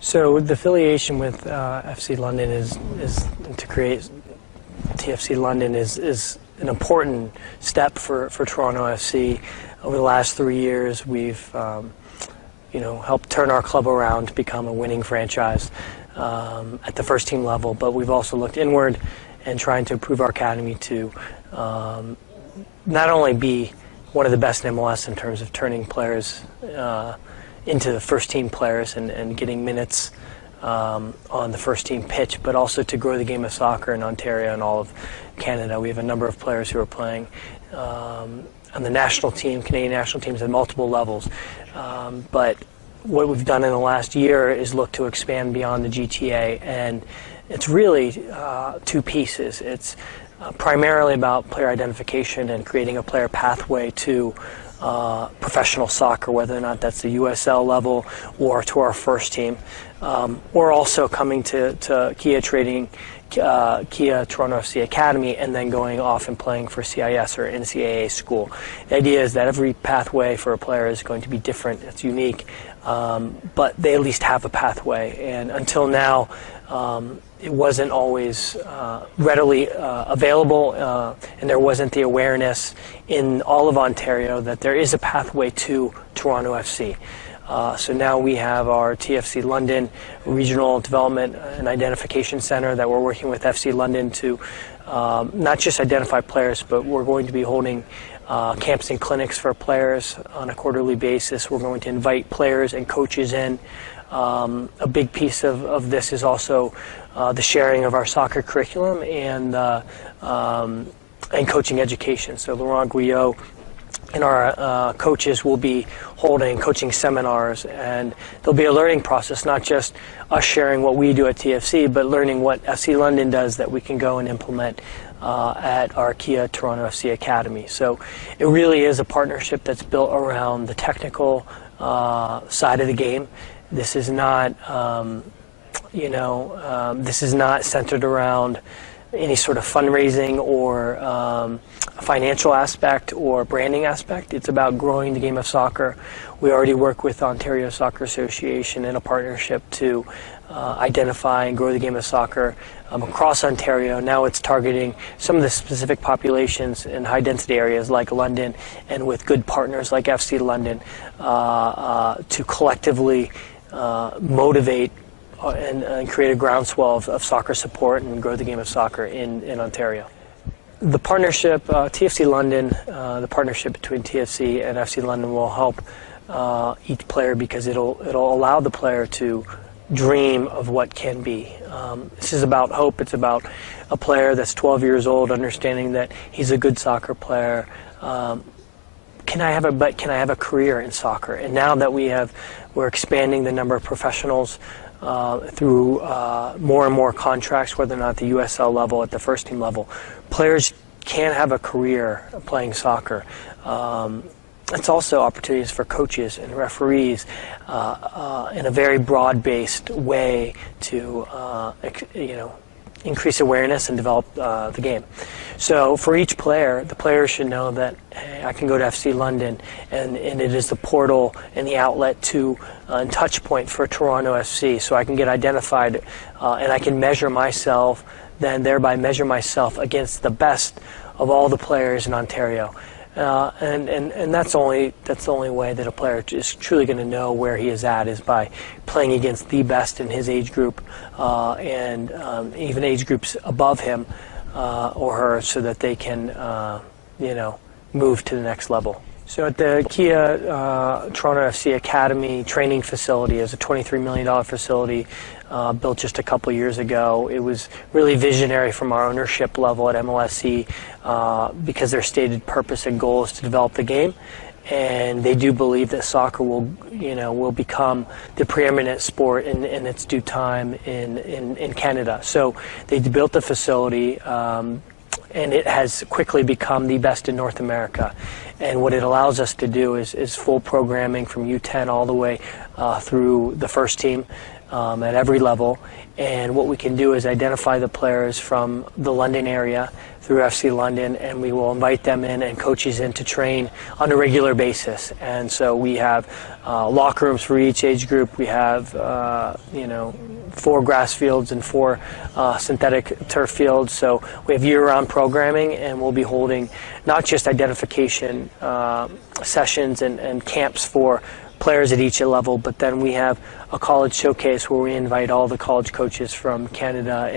So the affiliation with FC London is to create TFC London is an important step for Toronto FC. Over the last 3 years, we've helped turn our club around to become a winning franchise at the first team level. But we've also looked inward and trying to improve our academy to not only be one of the best in MLS in terms of turning players into the first team players and getting minutes on the first team pitch, but also to grow the game of soccer in Ontario and all of Canada. We have a number of players who are playing on the national team, Canadian national teams at multiple levels. But what we've done in the last year is look to expand beyond the GTA, and it's really two pieces. It's primarily about player identification and creating a player pathway to professional soccer, whether or not that's the USL level or to our first team. We're also coming to Kia Toronto FC Academy and then going off and playing for CIS or NCAA school. The idea is that every pathway for a player is going to be different, it's unique, but they at least have a pathway. And until now, it wasn't always readily available, and there wasn't the awareness in all of Ontario that there is a pathway to Toronto FC. So now we have our TFC London Regional Development and Identification Center that we're working with FC London to not just identify players, but we're going to be holding camps and clinics for players on a quarterly basis. We're going to invite players and coaches in. A big piece of this is also the sharing of our soccer curriculum and coaching education. So Laurent Guyot and our coaches will be holding coaching seminars, and there'll be a learning process, not just us sharing what we do at TFC, but learning what FC London does that we can go and implement at our Kia Toronto FC Academy. So it really is a partnership that's built around the technical side of the game. This is not, this is not centered around any sort of fundraising or financial aspect or branding aspect. It's about growing the game of soccer. We already work with Ontario Soccer Association in a partnership to identify and grow the game of soccer across Ontario. Now it's targeting some of the specific populations in high-density areas like London, and with good partners like FC London to collectively motivate and create a groundswell of soccer support and grow the game of soccer in Ontario. The partnership, TFC London, the partnership between TFC and FC London will help each player because it'll allow the player to dream of what can be. This is about hope. It's about a player that's 12 years old understanding that he's a good soccer player. Can I have a career in soccer? And now that we're expanding the number of professionals through more and more contracts, whether or not the USL level, at the first team level, players can have a career playing soccer. It's also opportunities for coaches and referees in a very broad-based way to increase awareness and develop the game. So for each player, the player should know that, hey, I can go to FC London, and it is the portal and the outlet to and touch point for Toronto FC, so I can get identified and I can measure myself, then thereby measure myself against the best of all the players in Ontario. And that's the only way that a player is truly going to know where he is at, is by playing against the best in his age group and even age groups above him or her, so that they can move to the next level. So at the Kia Toronto FC Academy training facility is a $23 million facility built just a couple years ago. It was really visionary from our ownership level at MLSE because their stated purpose and goal is to develop the game, and they do believe that soccer will become the preeminent sport in its due time in Canada. So they built the facility, and it has quickly become the best in North America. And what it allows us to do is full programming from U10 all the way through the first team at every level. And what we can do is identify the players from the London area through FC London, and we will invite them in and coaches in to train on a regular basis. And so we have locker rooms for each age group. We have 4 grass fields and 4 synthetic turf fields. So we have year-round programming, and we'll be holding not just identification sessions and camps for players at each level, but then we have a college showcase where we invite all the college coaches from Canada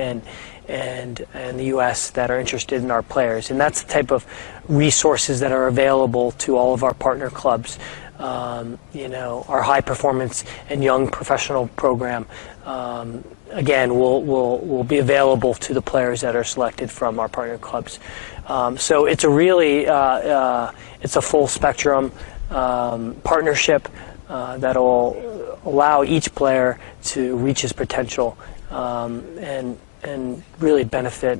and the U.S. that are interested in our players. And that's the type of resources that are available to all of our partner clubs. Our high performance and young professional program, again, will be available to the players that are selected from our partner clubs. So it's a really, it's a full spectrum partnership that'll allow each player to reach his potential and really benefit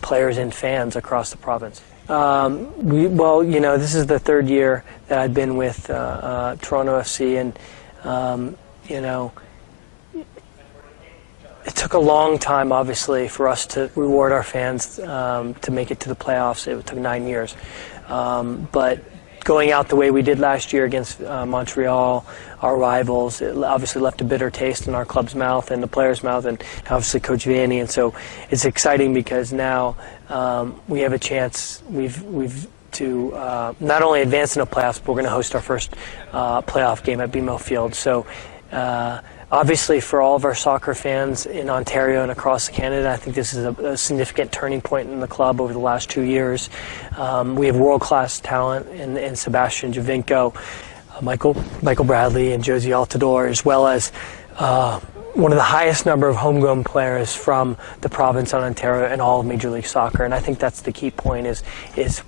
players and fans across the province. This is the 3rd year that I've been with Toronto FC, and it took a long time, obviously, for us to reward our fans to make it to the playoffs. It took 9 years, but going out the way we did last year against Montreal, our rivals, it obviously left a bitter taste in our club's mouth and the players' mouth, and obviously Coach Vianney. And so it's exciting because now we have a chance. We've to not only advance in the playoffs, but we're going to host our first playoff game at BMO Field. So obviously, for all of our soccer fans in Ontario and across Canada, I think this is a significant turning point in the club over the last 2 years. We have world-class talent in Sebastian Javinko, Michael Bradley, and Josie Altidore, as well as one of the highest number of homegrown players from the province on Ontario and all of Major League Soccer. And I think that's the key point is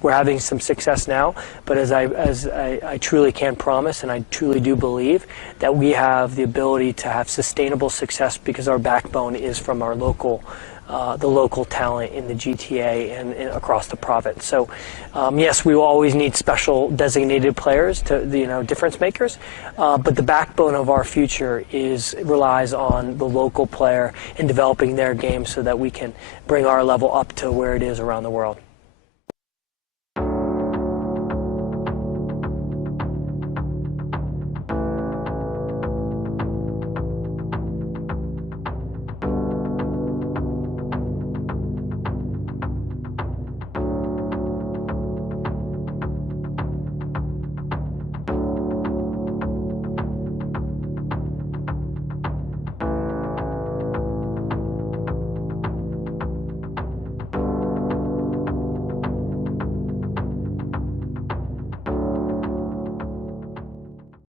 we're having some success now, but as I truly can promise, and I truly do believe, that we have the ability to have sustainable success because our backbone is from our the local talent in the GTA and across the province. So yes, we will always need special designated players to difference makers, but the backbone of our future relies on the local player and developing their game so that we can bring our level up to where it is around the world.